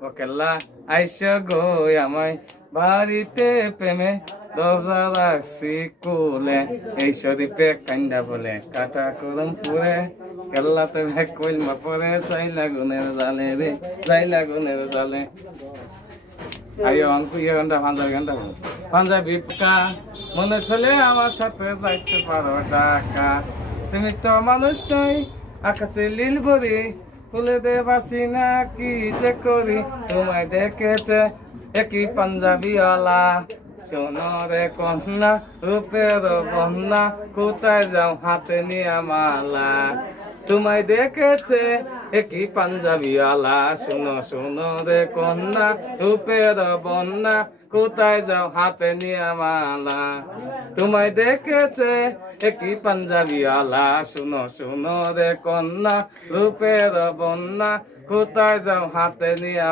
ও কেল্লা আইসা গো আমায় বাড়িতে প্রেমে দরজা রাখছি কোলে এই শরীফে কান্দা বলে কাটা করম পুরে কেল্লাতে ভেক কইলমা পরে চাই লাগুনের জালে রে চাই লাগুনের জালে আইও অঙ্কু ইয়ে ঘন্টা পাঞ্জাবি পোকা মনে চলে আমার সাথে যাইতে পারো ঢাকা তুমি তো মানুষ নই আকাশে লীল ভরি ফুলে দে বাসি না কি যে করি তোমায় দেখেছে একই পাঞ্জাবিওয়ালা শোনো রে কন্যা রূপের বন্যা কোথায় যাও হাতে নিয়ে মালা তোমায় দেখেছে একই পাঞ্জাবিওয়ালা শোনো শোনো রে কন্যা রূপের বন্যা কোথায় যাও হাতে নিয়ে মালা তোমায় দেখেছে একই পাঞ্জাবিওয়ালা শোনো শোনো রে কন্যা রূপের বন্যা কোথায় যাও হাতে নিয়ে